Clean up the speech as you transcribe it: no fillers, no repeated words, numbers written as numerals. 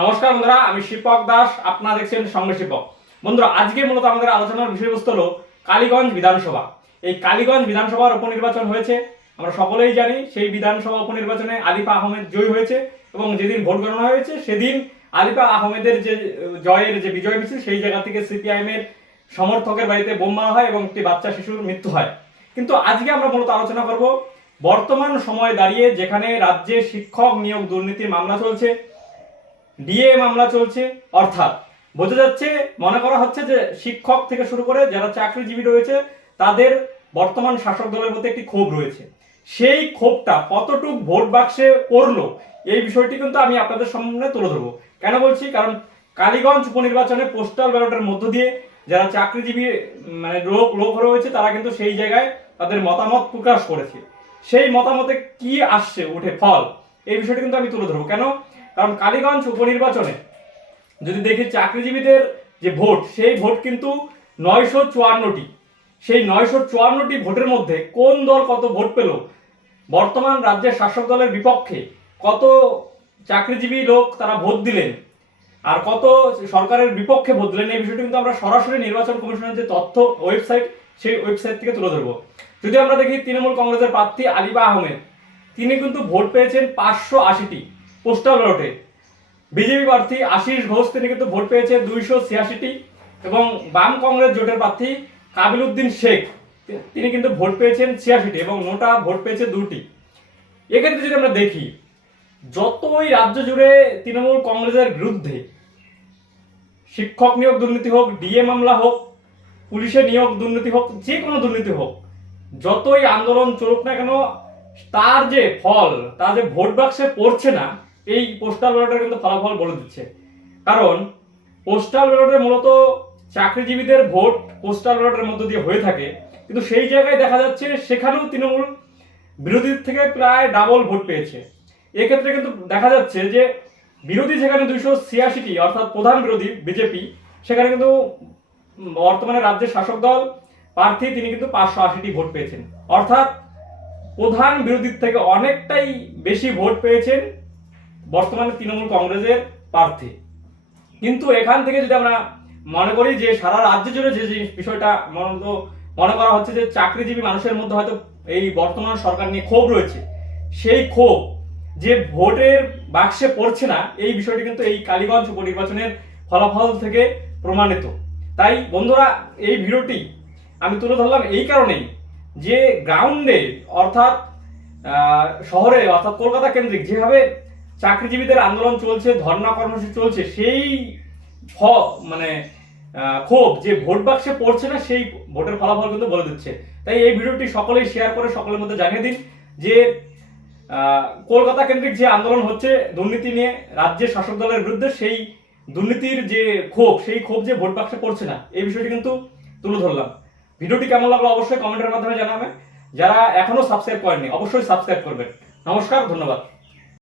নমস্কার বন্ধুরা, আমি শিপক দাস। আপনারা দেখছেন সঙ্গে শিপক। বন্ধুরা, আজকে মূলত আমাদের আলোচনার বিষয়বস্তু হলো কালীগঞ্জ বিধানসভা। এই কালীগঞ্জ বিধানসভার উপনির্বাচন হয়েছে, আমরা সকলেই জানি। সেই বিধানসভা উপনির্বাচনে আলিফা আহমেদ জয়ী হয়েছে এবং যেদিন ভোট গণনা হয়েছে সেদিন আলিফা আহমেদের যে জয়ের যে বিজয় মিছিল, সেই জায়গা থেকে সিপিআইএম এর সমর্থকের বাড়িতে বোম মারা হয় এবং একটি বাচ্চা শিশুর মৃত্যু হয়। কিন্তু আজকে আমরা মূলত আলোচনা করব বর্তমান সময়ে দাঁড়িয়ে যেখানে রাজ্যে শিক্ষক নিয়োগ দুর্নীতির মামলা চলছে, ডিএ মামলা চলছে, অর্থাৎ বোঝা যাচ্ছে, মনে করা হচ্ছে যে শিক্ষক থেকে শুরু করে যারা চাকরিজীবী রয়েছে তাদের বর্তমান শাসক দলের প্রতি একটি ক্ষোভ রয়েছে। সেই ক্ষোভটা কতটুকু ভোট বাক্সে পড়লো, এই বিষয়টি কিন্তু আমি আপনাদের সামনে তুলে ধরবো। কেন বলছি? কারণ কালীগঞ্জ উপনির্বাচনে পোস্টাল ব্যালটের মধ্য দিয়ে যারা চাকরিজীবী লোক রয়েছে তারা কিন্তু সেই জায়গায় তাদের মতামত প্রকাশ করেছে। সেই মতামতে কি আসছে উঠে ফল, এই বিষয়টি কিন্তু আমি তুলে ধরবো। কেন? কারণ কালীগঞ্জ উপনির্বাচনে যদি দেখি চাকরিজীবীদের যে ভোট, সেই ভোট কিন্তু 954টি। সেই 954টি ভোটের মধ্যে কোন দল কত ভোট পেল, বর্তমান রাজ্যের শাসক দলের বিপক্ষে কত চাকরিজীবী লোক তারা ভোট দিলেন আর কত সরকারের বিপক্ষে ভোট দিলেন, এই বিষয়টি কিন্তু আমরা সরাসরি নির্বাচন কমিশনের যে তথ্য ওয়েবসাইট, সেই ওয়েবসাইট থেকে তুলে ধরবো। যদি আমরা দেখি তৃণমূল কংগ্রেসের প্রার্থী আলিফা আহমেদ, তিনি কিন্তু ভোট পেয়েছেন 580টি পোস্টাল ব্যালটে। বিজেপি প্রার্থী আশিস ঘোষ, তিনি কিন্তু ভোট পেয়েছে 286টি এবং বাম কংগ্রেস জোটের প্রার্থী কাবিল উদ্দিন শেখ, তিনি কিন্তু ভোট পেয়েছেন 86টি এবং নোটা ভোট পেয়েছে 2টি। এক্ষেত্রে যদি আমরা দেখি, যতই রাজ্য জুড়ে তৃণমূল কংগ্রেসের বিরুদ্ধে শিক্ষক নিয়োগ দুর্নীতি হোক, ডিএ মামলা হোক, পুলিশের নিয়োগ দুর্নীতি হোক, যে কোনো দুর্নীতি হোক, যতই আন্দোলন চলুক না কেন, তার যে ফল, তার যে ভোট বাক্সে পড়ছে না, এই পোস্টাল ব্যালটের কিন্তু ফলাফল বলে দিচ্ছে। কারণ পোস্টাল ব্যালটে মূলত চাকরিজীবীদের ভোট পোস্টাল ব্যালটের মধ্য দিয়ে হয়ে থাকে, কিন্তু সেই জায়গায় দেখা যাচ্ছে সেখানেও তৃণমূল বিরোধীর থেকে প্রায় ডাবল ভোট পেয়েছে। এক্ষেত্রে কিন্তু দেখা যাচ্ছে যে বিরোধী যেখানে 286টি, অর্থাৎ প্রধান বিরোধী বিজেপি, সেখানে কিন্তু বর্তমানে রাজ্যের শাসক দল প্রার্থী তিনি কিন্তু 580টি ভোট পেয়েছেন। অর্থাৎ প্রধান বিরোধীর থেকে অনেকটাই বেশি ভোট পেয়েছেন বর্তমানে তৃণমূল কংগ্রেসের প্রার্থী। কিন্তু এখান থেকে যদি আমরা মনে করি যে সারা রাজ্য জুড়ে যে বিষয়টা মনে করা হচ্ছে যে চাকরিজীবী মানুষের মধ্যে হয়তো এই বর্তমান সরকার নিয়ে ক্ষোভ রয়েছে, সেই ক্ষোভ যে ভোটের বাক্সে পড়ছে না, এই বিষয়টি কিন্তু এই কালীগঞ্জ উপনির্বাচনের ফলাফল থেকে প্রমাণিত। তাই বন্ধুরা, এই ভিডিওটি আমি তুলে ধরলাম এই কারণেই যে গ্রাউন্ডে, অর্থাৎ শহরে, অর্থাৎ কলকাতা কেন্দ্রিক যেভাবে চাকরিজীবীদের আন্দোলন চলছে, ধর্ণা কর্মসূচি চলছে, সেই ক্ষোভ যে ভোট বাক্সে পড়ছে না, সেই ভোটের ফলাফল কিন্তু বলে দিচ্ছে। তাই এই ভিডিওটি সকলেই শেয়ার করে সকলের মধ্যে জানিয়ে দিন যে কলকাতা কেন্দ্রিক যে আন্দোলন হচ্ছে দুর্নীতি নিয়ে রাজ্যের শাসক দলের বিরুদ্ধে, সেই দুর্নীতির যে ক্ষোভ, সেই ক্ষোভ যে ভোট বাক্সে পড়ছে না, এই বিষয়টি কিন্তু তুলে ধরলাম। ভিডিওটি কেমন লাগলো অবশ্যই কমেন্টের মাধ্যমে জানাবেন। যারা এখনো সাবস্ক্রাইব করেননি অবশ্যই সাবস্ক্রাইব করবেন। নমস্কার, ধন্যবাদ।